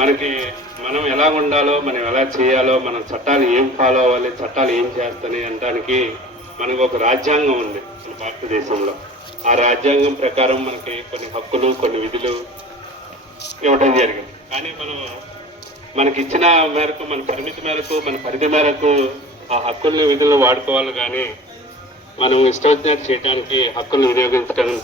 మనకి మనం ఎలా ఉండాలో, మనం ఎలా చేయాలో, మన చట్టాలు ఏం ఫాలో అవ్వాలి, చట్టాలు ఏం చేస్తాయి అనడానికి మనకు ఒక రాజ్యాంగం ఉంది మన భారతదేశంలో. ఆ రాజ్యాంగం ప్రకారం మనకి కొన్ని హక్కులు, కొన్ని విధులు ఇవ్వడం జరిగింది. కానీ మనకి ఇచ్చిన మేరకు, మన పరిమితి మేరకు, మన పరిధి మేరకు ఆ హక్కుల్ని, విధులను వాడుకోవాలి. కానీ మనం ఇష్టం వచ్చినట్టు చేయడానికి, హక్కులను వినియోగించడానికి